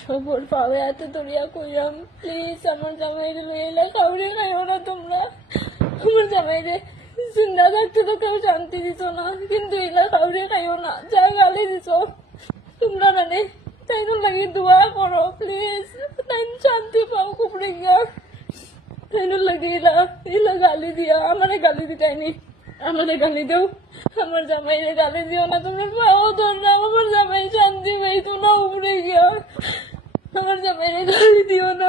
সবর পাবে এত দরিয়া কইরাম প্লিজ আমার জামাইরে লইলা কাউরে খাইও না তোমরা। আমার জামাইরে জিন্দা থাকতে তো কেউ শান্তি দিত না, কিন্তু এলা কাউরে খাইও না, যা গালি দিছ তোমরা মানে তাই লাগি দোয়া করো প্লিজ, তাই শান্তি পাও খুব রেগা। তাই লাগে এলা এলা গালি দিয়া আমারে গালি দিতাইনি, আমারে গালি দেও, আমার জামাইরে গালি দিও না তোমরা, পাও ধরলাম আমার জামাই শান্তি পাইতো না উপরে গিয়া, আমার জামাইরে গালি দিও না।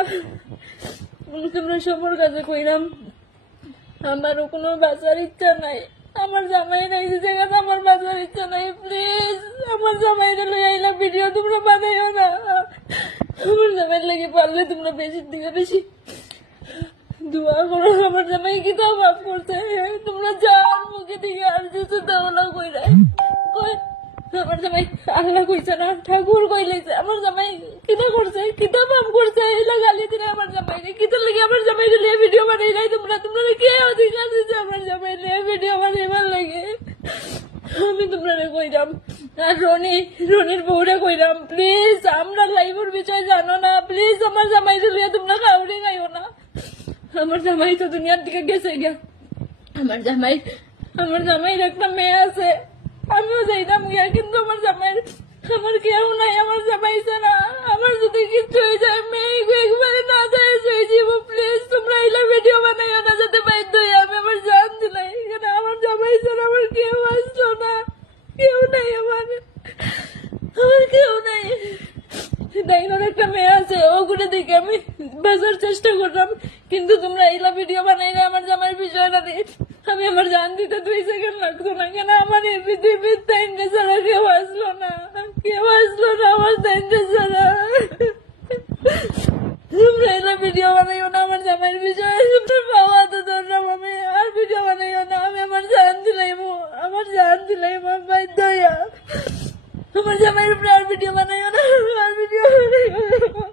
তোমরা সবার কাছে কইরাম আমারও কোনো বাঁচার ইচ্ছা নাই, আমার জামাই নাই যে জায়গাতে আমার বাঁচার ইচ্ছা নাই, প্লিজ আমার জামাইরে লই আইলা ভিডিও তোমরা বানাইও না। আমার জামাইয়ের লাগে পারলে তোমরা বেশি দিকে বেশি দোয়া করো। আমার জামাই কি তো মাফ করছে, তোমরা যার মুখে দিকে আর কিছু দেওয়া কইরা কই আমার জামাই আল্লাহ কইছে না ঠাকুর কইলেছে, আমার জামাই কিতা করছে কিতা পাপ করছে, এলা গালি দিলে আমার জামাইকে কিতা লাগে আমার জামাইকে নিয়ে ভিডিও বানাই নাই তোমরা, তোমরা কে অধিকার দিচ্ছে আমার জামাই নিয়ে ভিডিও বানাইবার লাগে। আমি তোমরা কইরাম আর রনির বউরে কইরাম প্লিজ আমরা লাইভের বিষয় জানো না, প্লিজ আমার জামাইকে নিয়ে তোমরা কাউরে গাইও না। আমার জামাই তো দুনিয়ার দিকে গেছে গিয়া, আমার জামাইয়ের একটা মেয়ে আছে, আমিও যাইতাম গিয়া, কিন্তু আমার জামাইয়ের আমার কেউ নাই, আমার জামাই ছাড়া। আমার যদি কিছু হয়ে যায় মেয়ে একবারে না যায় হয়ে যাব, প্লিজ তোমরা এলা ভিডিও বানাইও না যাতে বাধ্য হয়ে আমি আমার জান দিলাই, এখানে আমার জামাই ছাড়া আমার কেউ আসলো না, কেউ নাই আমার কেউ নাই। ডাইনোর একটা মেয়ে আছে, ওগুলো দেখে আমি বাঁচার চেষ্টা করলাম, কিন্তু তোমরা এলা ভিডিও বানাই না আমার জামাইয়ের বিষয়টা দিয়ে আমি আমার জান দিতে 2 সেকেন্ড লাগতো না, কেন আমার এই পৃথিবীর তাইনটা ছাড়া কেউ আসলো না, কেউ আসলো না আমার তাইনটা ছাড়া। তোমরা এলা ভিডিও বানাইও না আমার জামাইয়ের বিষয়ে, তোমরা পাওয়া তো ধরলাম আমি আর ভিডিও বানাইও না, আমি আমার জান দিলাইমো বাধ্য হইয়া, আমার জামাইয়ের উপরে আর ভিডিও বানাইও না, আর ভিডিও বানাইও না।